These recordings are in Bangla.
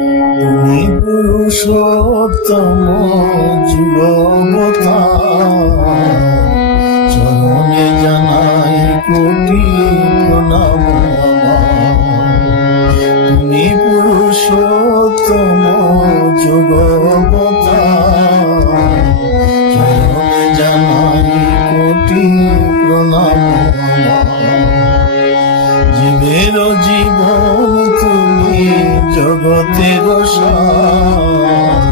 তুমি পুরুষোত্তম যুগবতার, চরণে জানাই কোটি প্রণাম আমার। তুমি পুরুষোত্তম যুগবতার, চরণে জানাই কোটি প্রণাম আমার। জীবের জীবন তুমি জগতের সার,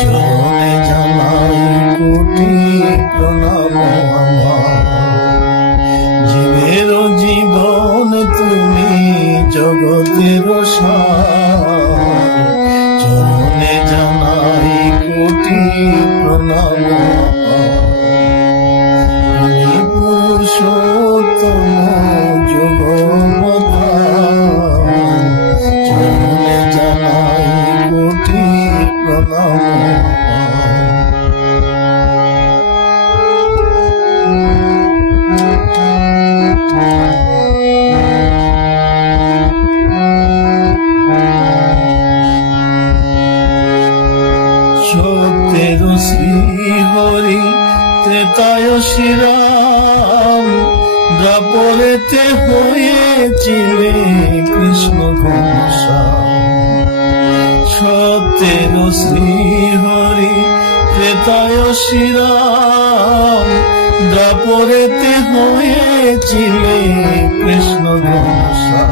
চরণে জানাই কোটি প্রণাম আমার। জীবের জীবন তুমি জগতের সার, চরণে জানাই কোটি প্রণাম আমার। তুমি পুরুষোত্তম যুগবতার, চরণে জানাই কোটি প্রণাম আমার। সত্যের শ্রীহরি ত্রেতায় শ্রীরাম, দ্বাপরেতে হয়েছিলে কৃষ্ণ ঘনশ্যাম। সত্যের শ্রীহরি ত্রেতায় শ্রীরাম, দ্বাপরেতে হয়েছিলে কৃষ্ণ ঘনশ্যাম।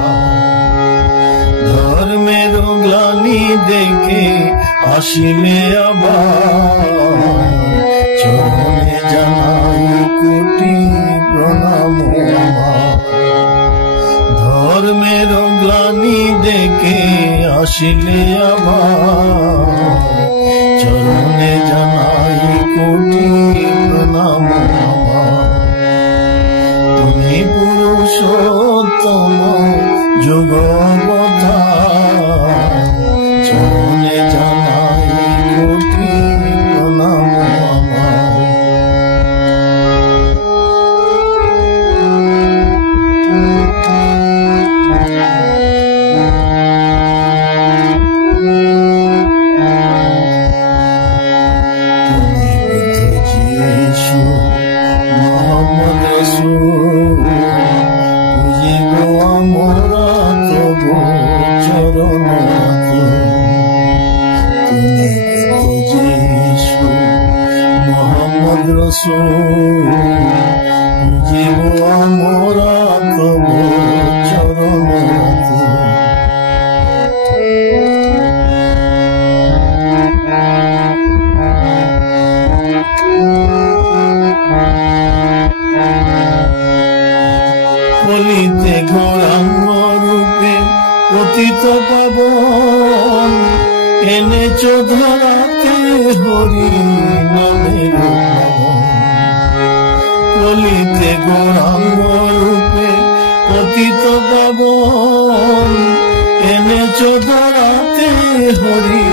ধর্মের গ্লানি দেখে আসিলে আবার, চরণে জানাই কোটি প্রণাম আমার। ধর্মের গ্লানি দেখে আসিলে আবার, চরণে জানাই কোটি প্রণাম আমার। তুমি পুরুষোত্তম যুগবতার, চরণে জানাই কোটি প্রণাম আমার। তুমি বুদ্ধ যিশু মোহাম্মদ রাসূল, বুঝিব আমরা তবু চরণ। তুমি বুদ্ধ যিশু মোহাম্মদ রাসূল, বুঝিব আমরা তবু চরণ। কলিতে গৌরাঙ্গ রূপে পতিত পাবন, এনেছ ধরাতে হরি নামের পাবন। কলিতে গৌরাঙ্গ রূপে পতিত পাবন, এনেছ ধরাতে হরি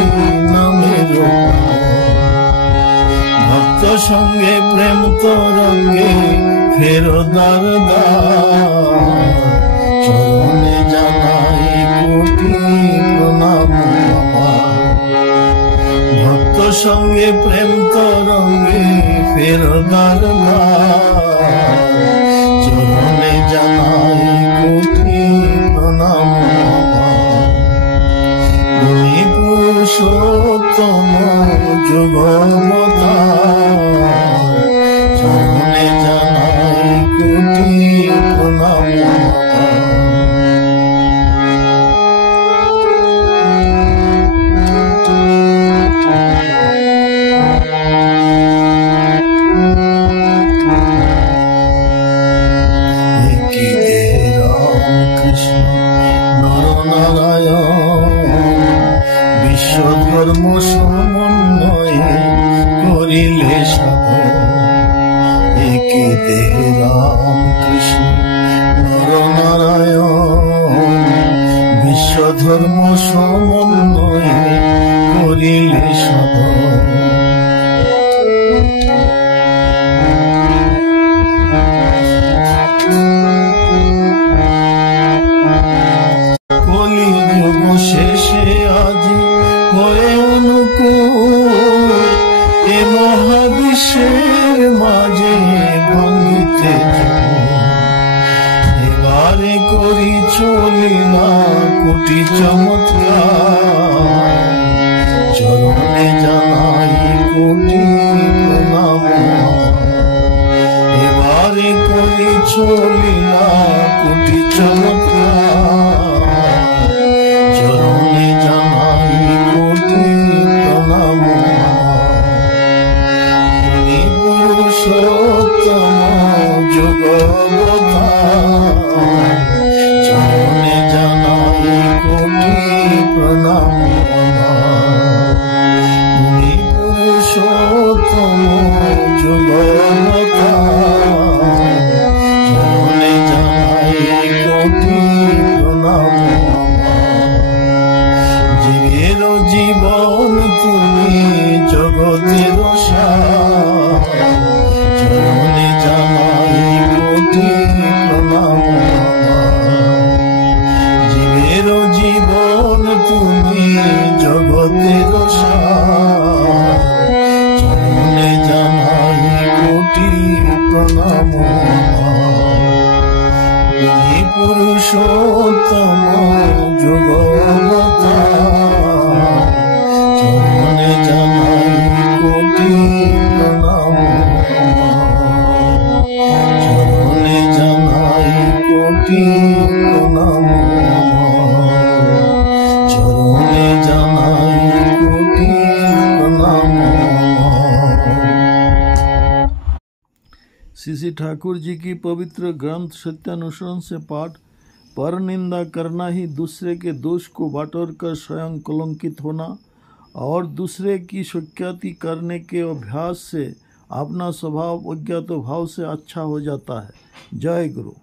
নামের পাবন। ভক্ত সঙ্গে প্রেম তরঙ্গে ফেরো দ্বার দ্বার, চরণে জানাই কোটি প্রণাম আমার। ভক্ত সঙ্গে প্রেম তরঙ্গে ফেরো দ্বার দ্বার, চরণে জানাই কোটি প্রণাম আমার। তুমি পুরুষোত্তম যুগবতার, চরণে জানাই কোটি প্রণাম আমার। একই দেহে রামকৃষ্ণ নরনারায়ণ, বিশ্বধর্ম সমন্বয়ে করিলে সাধন। একই দেহে রামকৃষ্ণ নরনারায়ণ, বিশ্বধর্ম সমন্বয়ে করিলে সাধন। কলিযুগ শেষে আজি হয়ে অনুকূল এ মহাবিশ্বের মাঝে ভাঙিতে এবারে করি চলিলা কোটি চমৎকার চরণে জানাই কোটি প্রণাম এবারে করি চলিলা কোটি চমৎকার চরণে জানাই কোটি প্রণাম তুমি পুরুষোত্তম যুগবতার চরণে জানাই কোটি প্রণাম তুমি পুরুষোত্তম যুগবতার চরণে জানাই কোটি প্রণাম জীবের জীবন তুমি জগতের সার চরণে জানাই কোটি প্রণাম জীবের জীবন তুমি জগতের সার চরণে জানাই কোটি প্রণাম তুমি পুরুষোত্তম যুগবতার চরণে জানাই কোটি প্রণাম চরণে জানাই কোটি প্রণাম চরণে জানাই কোটি প্রণাম। श्री श्री ठाकुर जी की पवित्र ग्रंथ सत्यानुसरण से पाठ पर निंदा करना ही दूसरे के दोष को बटोर कर स्वयं कलंकित होना और दूसरे की सुख्याति करने के अभ्यास से अपना स्वभाव अज्ञात भाव से अच्छा हो जाता है। जय गुरु।